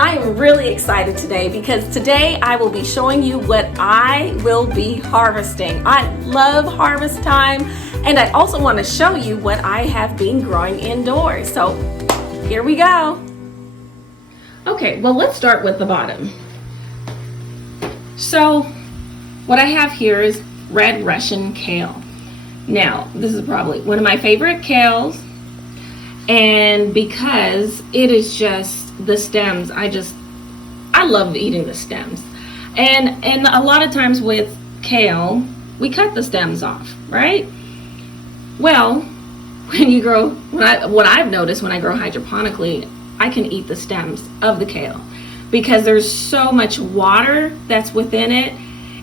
I am really excited today because today I will be showing you what I will be harvesting. I love harvest time, and I also want to show you what I have been growing indoors. So here we go. Okay, well, let's start with the bottom. So what I have here is red Russian kale. Now, this is probably one of my favorite kales, and because it is just the stems, I love eating the stems. And a lot of times with kale, we cut the stems off, right? Well, what I've noticed when I grow hydroponically, I can eat the stems of the kale because there's so much water that's within it.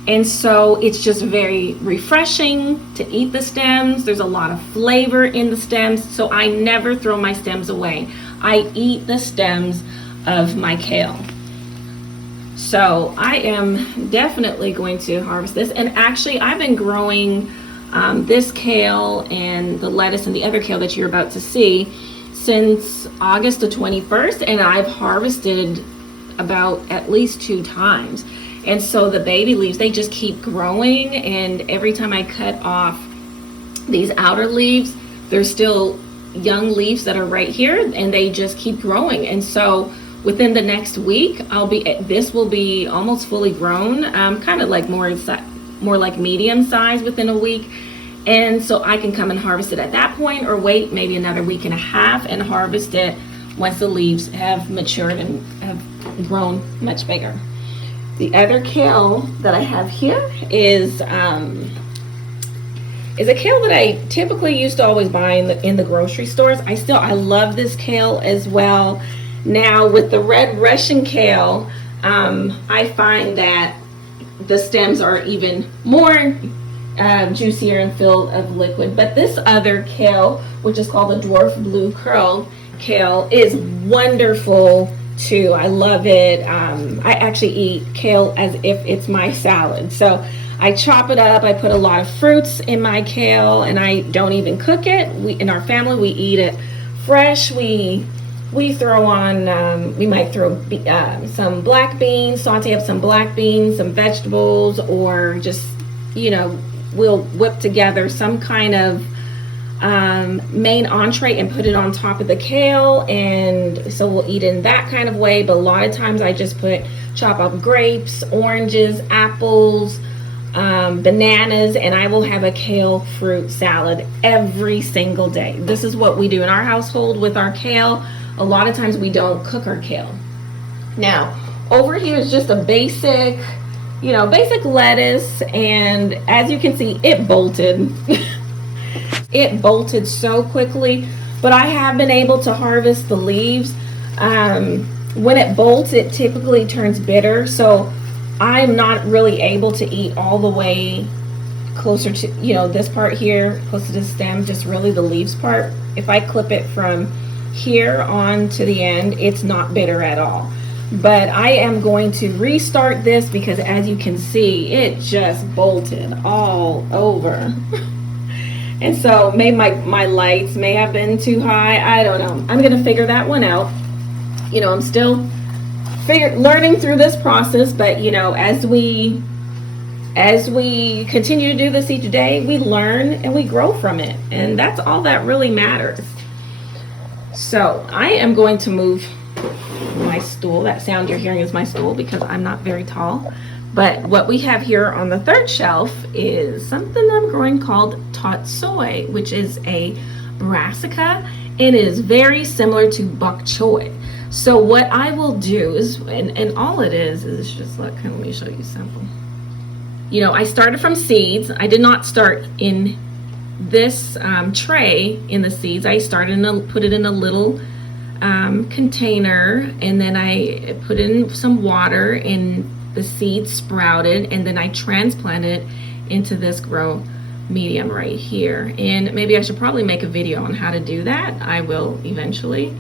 And so it's just very refreshing to eat the stems. There's a lot of flavor in the stems, so I never throw my stems away. I eat the stems of my kale. So I am definitely going to harvest this. And actually, I've been growing this kale and the lettuce and the other kale that you're about to see since August the 21st, and I've harvested about at least 2 times. And so the baby leaves, they just keep growing, and every time I cut off these outer leaves, there's still young leaves that are right here, and they just keep growing. And so within the next week, this will be almost fully grown, kind of like more like medium size within a week. And so I can come and harvest it at that point, or wait maybe another week and a half and harvest it once the leaves have matured and have grown much bigger. The other kale that I have here is a kale that I typically used to always buy in the grocery stores. I love this kale as well. Now with the red Russian kale, I find that the stems are even more juicier and filled of liquid. But this other kale, which is called the dwarf blue curl kale, is wonderful too. I love it. I actually eat kale as if it's my salad. So I chop it up. I put a lot of fruits in my kale, and I don't even cook it. In our family, we eat it fresh. We throw on, we might throw some black beans, saute up some black beans, some vegetables, or just, we'll whip together some kind of main entree and put it on top of the kale, and so we'll eat in that kind of way. But a lot of times I just chop up grapes, oranges, apples, bananas, and I will have a kale fruit salad every single day. This is what we do in our household with our kale. A lot of times we don't cook our kale. Now over here is just a basic lettuce, and as you can see, it bolted. It bolted so quickly, but I have been able to harvest the leaves. When it bolts, it typically turns bitter, so I'm not really able to eat all the way closer to, this part here, close to the stem, just really the leaves part. If I clip it from here on to the end, it's not bitter at all. But I am going to restart this because, as you can see, it just bolted all over. And so maybe my lights may have been too high. I don't know. I'm going to figure that one out. I'm still learning through this process, but as we continue to do this each day, we learn and we grow from it. And that's all that really matters. So I am going to move my stool. That sound you're hearing is my stool because I'm not very tall. But what we have here on the third shelf is something I'm growing called tatsoi, which is a brassica. It is very similar to bok choy. So what I will do is, and all it is just, let me show you sample. I started from seeds. I did not start in this tray in the seeds. I put it in a little container, and then I put in some water, and the seeds sprouted, and then I transplanted it into this grow medium right here. And maybe I should probably make a video on how to do that. I will eventually,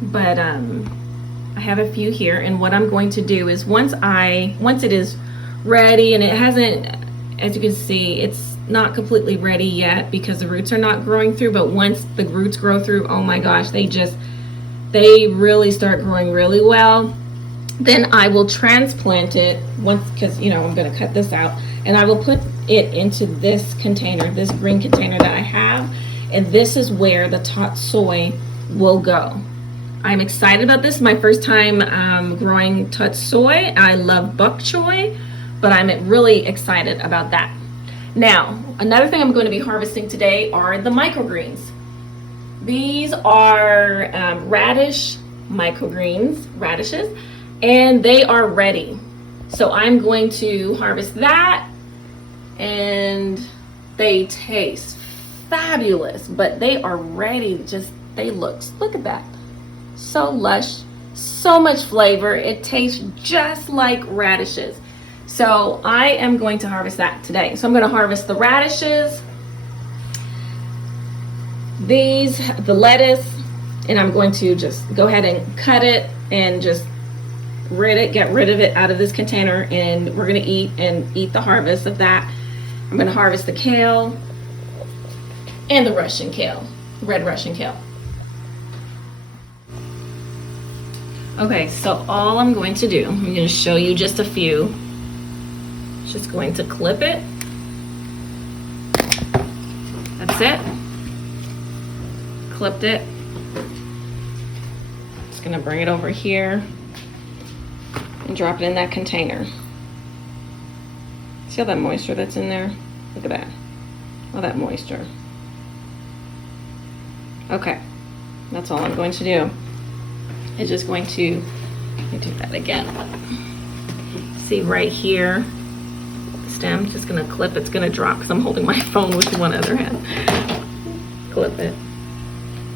but I have a few here, and what I'm going to do is once it is ready, and it hasn't, as you can see, it's not completely ready yet because the roots are not growing through, but once the roots grow through, oh my gosh, they just they really start growing really well, then I will transplant it once, because I'm going to cut this out, and I will put it into this container, this green container that I have, and this is where the tot soy will go. I'm excited about this. My first time growing tot soy. I love bok choy, but I'm really excited about that. Now, another thing I'm going to be harvesting today are the microgreens. These are radishes, and they are ready. So I'm going to harvest that, and they taste fabulous, but they are ready. They look at that. So lush, so much flavor. It tastes just like radishes. So I am going to harvest that today. So I'm going to harvest the radishes, the lettuce, and I'm going to just go ahead and cut it and just get rid of it out of this container, and we're going to eat the harvest of that. I'm going to harvest the kale and the Russian kale, red Russian kale. Okay, so all I'm going to do, I'm going to show you just a few. Just going to clip it. That's it. Clipped it. Just going to bring it over here and drop it in that container. See all that moisture that's in there? Look at that. All that moisture. Okay, that's all I'm going to do. It's just going to, let me do that again. See right here, the stem, just gonna clip, it's gonna drop because I'm holding my phone with one other hand. Clip it.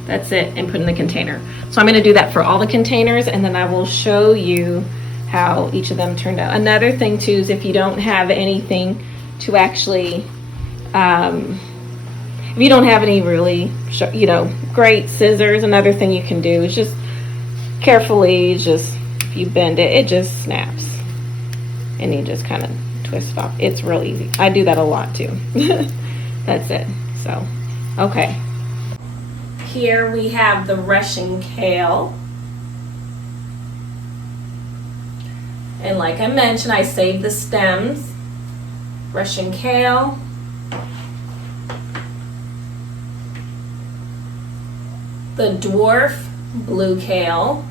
That's it, and put in the container. So I'm gonna do that for all the containers, and then I will show you how each of them turned out. Another thing too is if you don't have anything to actually, if you don't have any really, great scissors, another thing you can do is just carefully, if you bend it, it just snaps, and you just kind of twist it off. It's real easy. I do that a lot too. That's it. So, okay. Here we have the Russian kale. And like I mentioned, I saved the stems. Russian kale. The dwarf blue kale.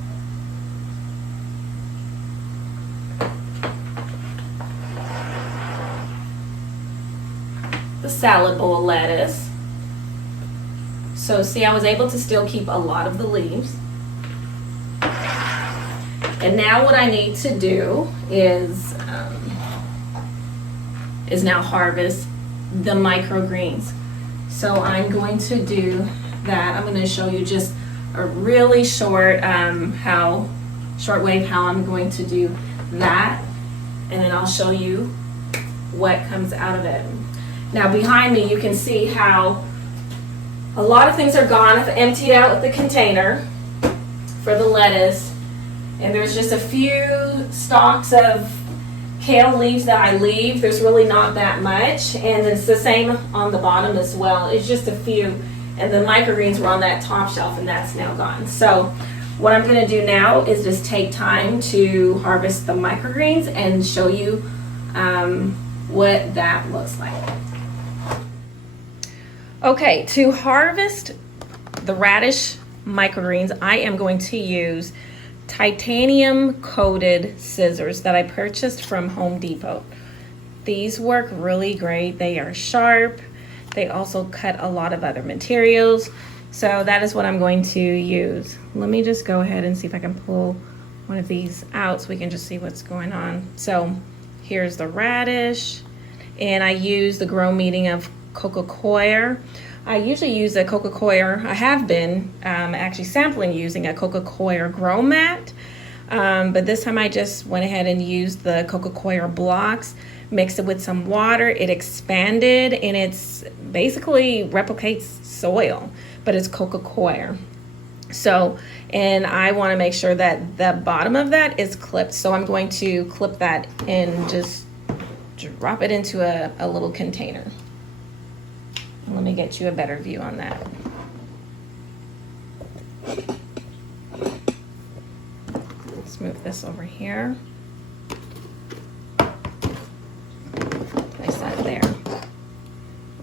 The salad bowl lettuce. So see, I was able to still keep a lot of the leaves. And now what I need to do is now harvest the microgreens. So I'm going to do that. I'm going to show you just a really short shortwave how I'm going to do that, and then I'll show you what comes out of it. Now behind me you can see how a lot of things are gone. I've emptied out the container for the lettuce, and there's just a few stalks of kale leaves that I leave. There's really not that much, and it's the same on the bottom as well. It's just a few, and the microgreens were on that top shelf, and that's now gone. So what I'm going to do now is just take time to harvest the microgreens and show you what that looks like. Okay, to harvest the radish microgreens, I am going to use titanium coated scissors that I purchased from Home Depot. These work really great. They are sharp. They also cut a lot of other materials. So that is what I'm going to use. Let me just go ahead and see if I can pull one of these out so we can just see what's going on. So here's the radish, and I use the grow medium of coco-coir. I usually use a coco-coir. I have been actually sampling using a coco-coir grow mat, but this time I just went ahead and used the coco-coir blocks, mixed it with some water. It expanded, and it's basically replicates soil, but it's coco-coir. So, and I want to make sure that the bottom of that is clipped. So I'm going to clip that and just drop it into a little container. Let me get you a better view on that. move this over here. Place that there.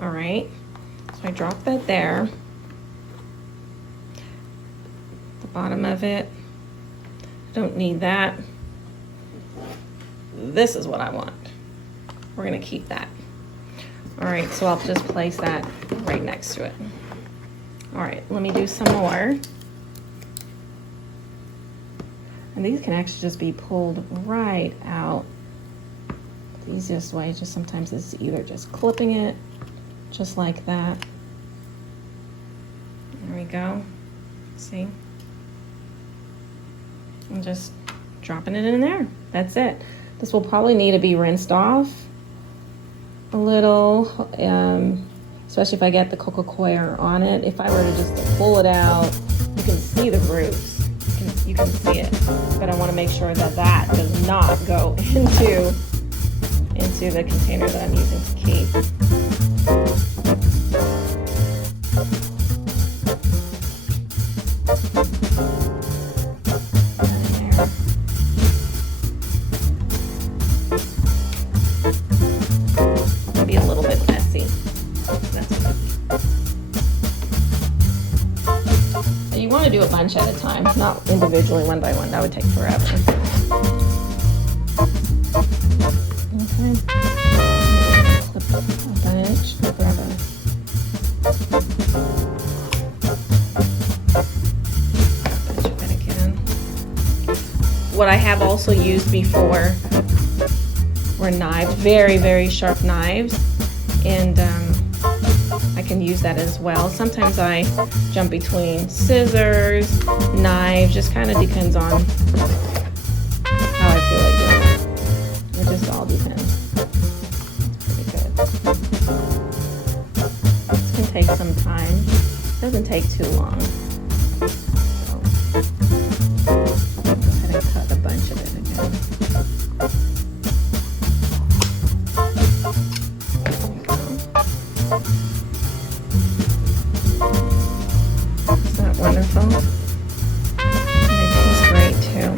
All right, so I drop that there. The bottom of it, I don't need that. This is what I want. We're gonna keep that. All right, so I'll just place that right next to it. All right, let me do some more. And these can actually just be pulled right out. The easiest way just sometimes is either just clipping it, just like that. There we go. See? And just dropping it in there. That's it. This will probably need to be rinsed off a little, especially if I get the coco coir on it. If I were to just pull it out, you can see the roots. You can see it, but I want to make sure that that does not go into the container that I'm using to keep. Maybe a little bit messy. That's okay. You want to do a bunch at a time, not individually, one by one. That would take forever. Okay. Clip a bunch. Grab a bunch of it again. What I have also used before were knives, very, very sharp knives, and I can use that as well. Sometimes I jump between scissors, knives, just kind of depends on how I feel like doing it. It just all depends. It's pretty good. This can take some time. It doesn't take too long. So, go ahead and cut a bunch of it again. Wonderful. They taste great too.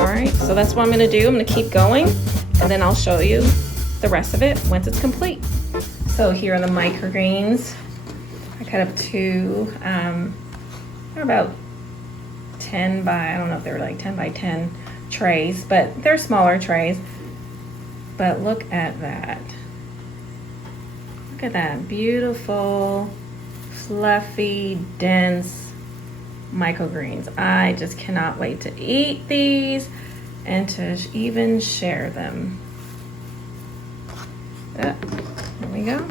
All right, so that's what I'm gonna do. I'm gonna keep going, and then I'll show you the rest of it once it's complete. So here are the microgreens. I cut up two, they're about 10 by, I don't know if they're like 10 by 10 trays, but they're smaller trays. But look at that. Look at that, beautiful, fluffy, dense microgreens. I just cannot wait to eat these and to even share them. There we go.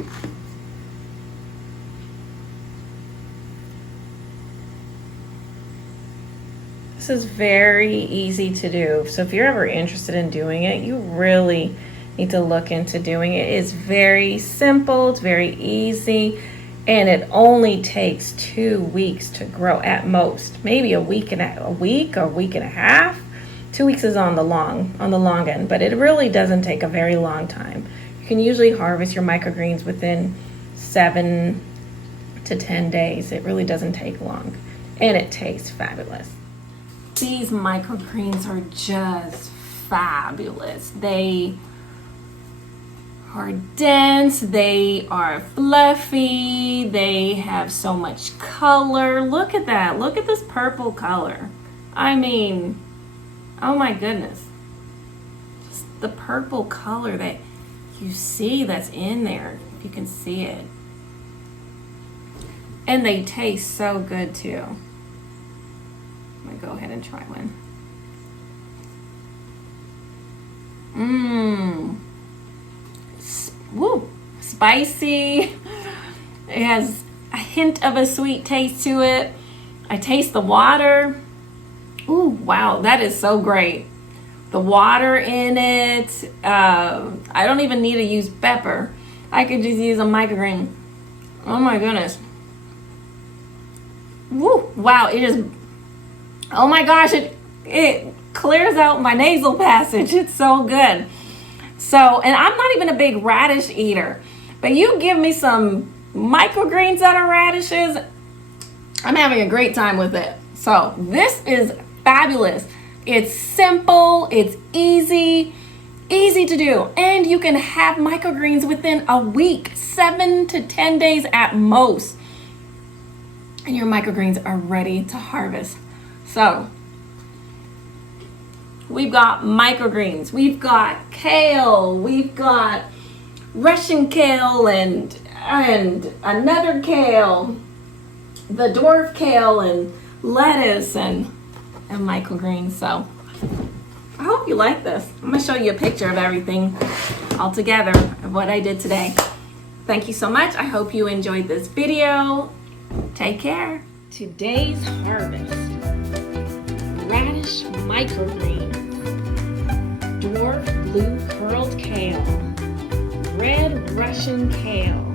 This is very easy to do. So if you're ever interested in doing it, you really need to look into doing it. It's very simple, it's very easy, and it only takes 2 weeks to grow at most. Maybe a week or a week and a half. 2 weeks is on the long end, but it really doesn't take a very long time. You can usually harvest your microgreens within 7 to 10 days. It really doesn't take long, and it tastes fabulous. These microgreens are just fabulous. They are dense, they are fluffy, they have so much color. Look at that, look at this purple color. I mean, oh my goodness. Just the purple color that you see that's in there, if you can see it. And they taste so good too. I'm gonna go ahead and try one. Woo, spicy. It has a hint of a sweet taste to it. I taste the water. Ooh, wow, that is so great. The water in it. I don't even need to use pepper. I could just use a microgreen. Oh my goodness. Woo, wow, it just, oh my gosh, it clears out my nasal passage. It's so good. So, and I'm not even a big radish eater, but you give me some microgreens that are radishes, I'm having a great time with it. So this is fabulous. It's simple, it's easy to do, and you can have microgreens within a week, 7 to 10 days at most, and your microgreens are ready to harvest. So we've got microgreens, we've got kale, we've got Russian kale and another kale, the dwarf kale and lettuce and microgreens. So I hope you like this. I'm gonna show you a picture of everything all together of what I did today. Thank you so much. I hope you enjoyed this video. Take care. Today's harvest: radish microgreen, dwarf blue curled kale, red Russian kale,